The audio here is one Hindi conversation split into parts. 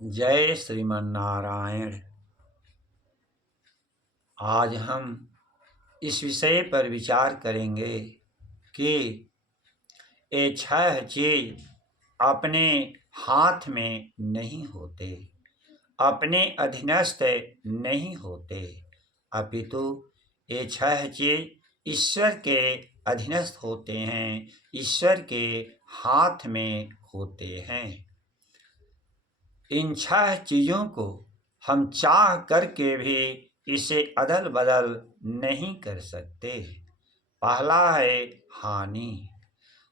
जय श्रीमन नारायण। आज हम इस विषय पर विचार करेंगे कि ये 6 चीज अपने हाथ में नहीं होते, अपने अधीनस्थ नहीं होते, अपितु ये 6 चीज ईश्वर के अधीनस्थ होते हैं, ईश्वर के हाथ में होते हैं। इन 6 चीज़ों को हम चाह करके भी इसे अदल बदल नहीं कर सकते। पहला है हानि।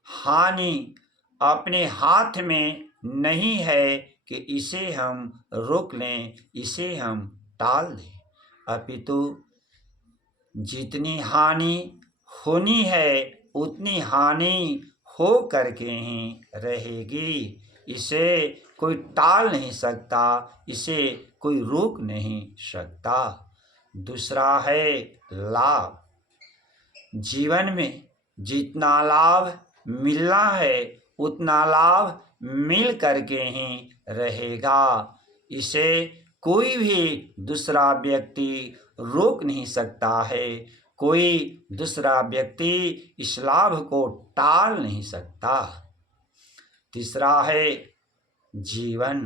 हानि अपने हाथ में नहीं है कि इसे हम रोक लें, इसे हम टाल दें, अपितु जितनी हानि होनी है उतनी हानि हो करके ही रहेगी। इसे कोई टाल नहीं सकता, इसे कोई रोक नहीं सकता। दूसरा है लाभ। जीवन में जितना लाभ मिलना है उतना लाभ मिल करके ही रहेगा। इसे कोई भी दूसरा व्यक्ति रोक नहीं सकता है, कोई दूसरा व्यक्ति इस लाभ को टाल नहीं सकता। तीसरा है जीवन।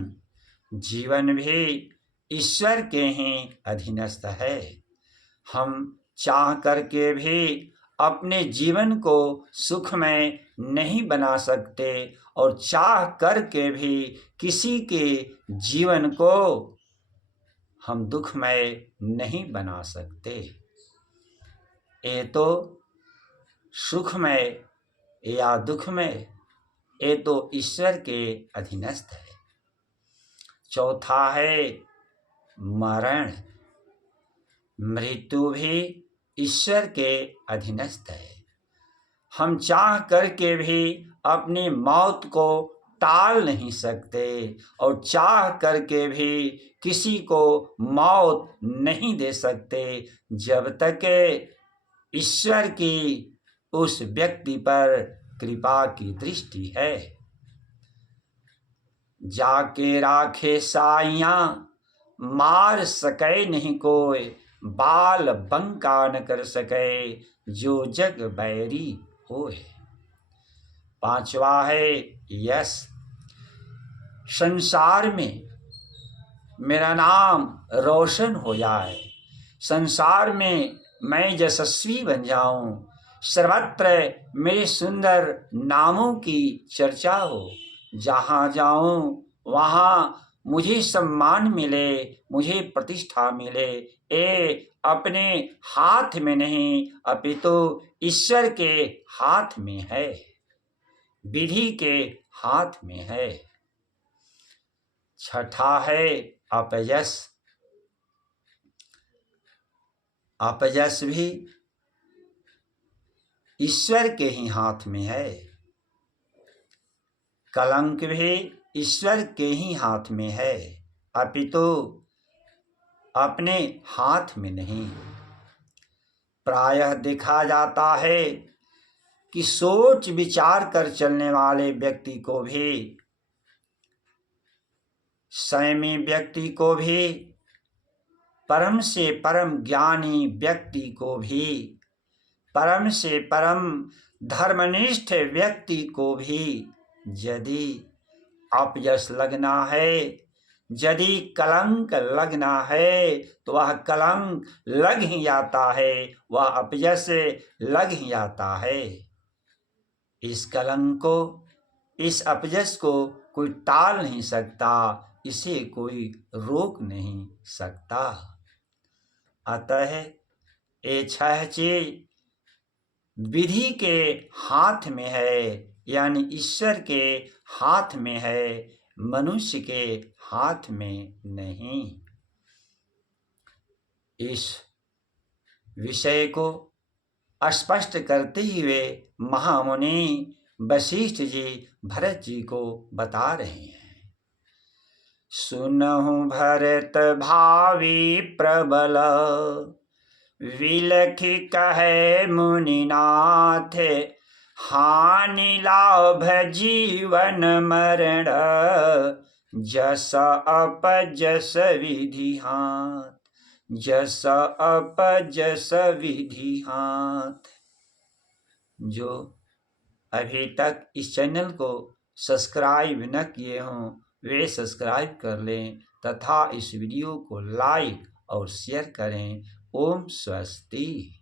जीवन भी ईश्वर के ही अधीनस्थ है। हम चाह करके भी अपने जीवन को सुखमय नहीं बना सकते और चाह करके भी किसी के जीवन को हम दुखमय नहीं बना सकते। ये तो सुखमय या दुखमय, ये तो ईश्वर के अधीनस्थ है। चौथा है मरण। मृत्यु भी ईश्वर के अधीनस्थ है। हम चाह करके भी अपनी मौत को टाल नहीं सकते और चाह करके भी किसी को मौत नहीं दे सकते जब तक ईश्वर की उस व्यक्ति पर कृपा की दृष्टि है। जाके राखे साइयां मार सके नहीं कोई, बाल बंका न कर सके जो जग बैरी होए। पांचवा है यश। संसार में मेरा नाम रोशन हो जाए, संसार में मैं यशस्वी बन जाऊं, सर्वत्र मेरे सुंदर नामों की चर्चा हो, जहाँ जाऊं वहाँ मुझे सम्मान मिले, मुझे प्रतिष्ठा मिले। ये अपने हाथ में नहीं अपितु ईश्वर के हाथ में है, विधि के हाथ में है। छठा है अपयश। अपयश भी ईश्वर के ही हाथ में है। कलंक भी ईश्वर के ही हाथ में है, अपितु अपने हाथ में नहीं। प्रायः देखा जाता है कि सोच विचार कर चलने वाले व्यक्ति को भी, संयमी व्यक्ति को भी, परम से परम ज्ञानी व्यक्ति को भी, परम से परम धर्मनिष्ठ व्यक्ति को भी यदि अपयश लगना है, यदि कलंक लगना है तो वह कलंक लग ही जाता है, वह अपयश लग ही जाता है। इस कलंक को, इस अपयश को कोई टाल नहीं सकता, इसे कोई रोक नहीं सकता। अतः ये 6 चीज विधि के हाथ में है, यानी ईश्वर के हाथ में है, मनुष्य के हाथ में नहीं। इस विषय को स्पष्ट करते हुए महामुनि वशिष्ठ जी भरत जी को बता रहे हैं। सुनहु भरत भावी प्रबल, विलखि कहे मुनिनाथ, हानि लाभ जीवन मरण, जस अप जस विधि हाथ, जस अप जस विधि हाथ। जो अभी तक इस चैनल को सब्सक्राइब न किए हों वे सब्सक्राइब कर लें तथा इस वीडियो को लाइक और शेयर करें। ओम स्वस्ति।